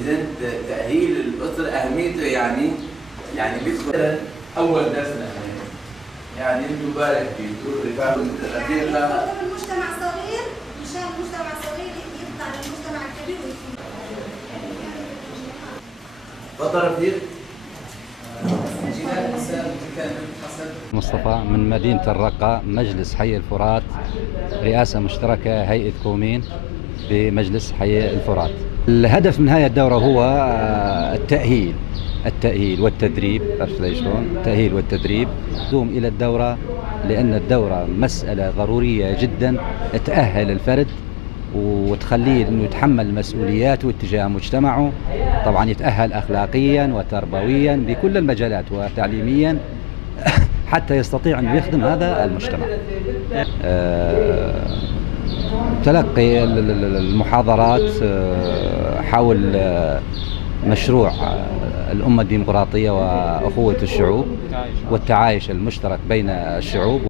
إذا تأهيل الأسرة أهميته يعني بيدخل أول درس الأهمية. يعني أنتم بارك فيه رفاق الأخير المجتمع صغير مشان المجتمع صغير يطلع للمجتمع الكبير ويفيد. تفضل رفيق. مصطفى من مدينة الرقة، مجلس حي الفرات، رئاسة مشتركة هيئة كومين بمجلس حي الفرات. الهدف من هذه الدورة هو التأهيل والتدريب. عرفت شلون؟ التأهيل والتدريب دوم إلى الدورة، لأن الدورة مسألة ضرورية جدا تأهل الفرد وتخليه انه يتحمل مسؤولياته تجاه مجتمعه، طبعا يتأهل اخلاقيا وتربويا بكل المجالات وتعليميا حتى يستطيع انه يخدم هذا المجتمع. تلقي المحاضرات حول مشروع الأمة الديمقراطية وأخوة الشعوب والتعايش المشترك بين الشعوب.